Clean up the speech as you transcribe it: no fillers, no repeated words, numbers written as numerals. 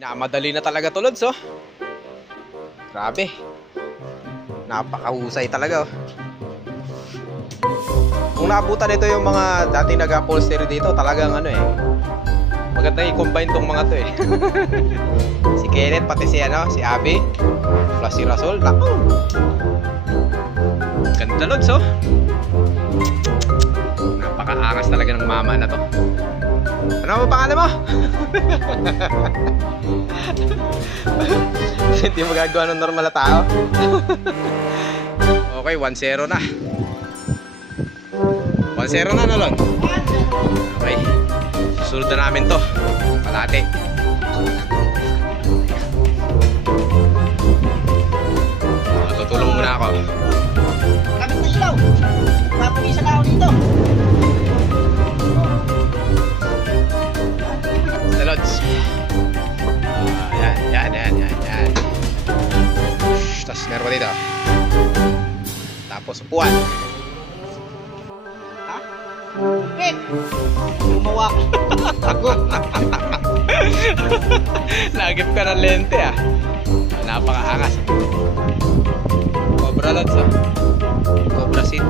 Namadali na talaga to, Lods, oh. Grabe. Napakahusay talaga, oh. Kung naabutan ito yung mga dating nag-upholstery dito, talagang ano eh. Maganda i-combine tong mga to eh. Si Kenneth, pati si si Abby, plus si Rasol. Naku. Ganda, Lods, oh. Napaka-angas talaga ng mama na to. Ano ba pangalan mo? Hindi magagawa ng normal na tao. Okay, 1-0 na. 1-0 na, Nolon. Okay. Susunod na namin to. Palate. Tutulong muna ako. Kami na ilaw. Papawisan na ako dito. Sa Lods. Yan. Tapos meron pa dito. Tapos upuan. Ha? Eh! Gumawa ako. Nagip ka ng lente, ah. Napakaangas. Cobra, Lods, ah. Cobra seat.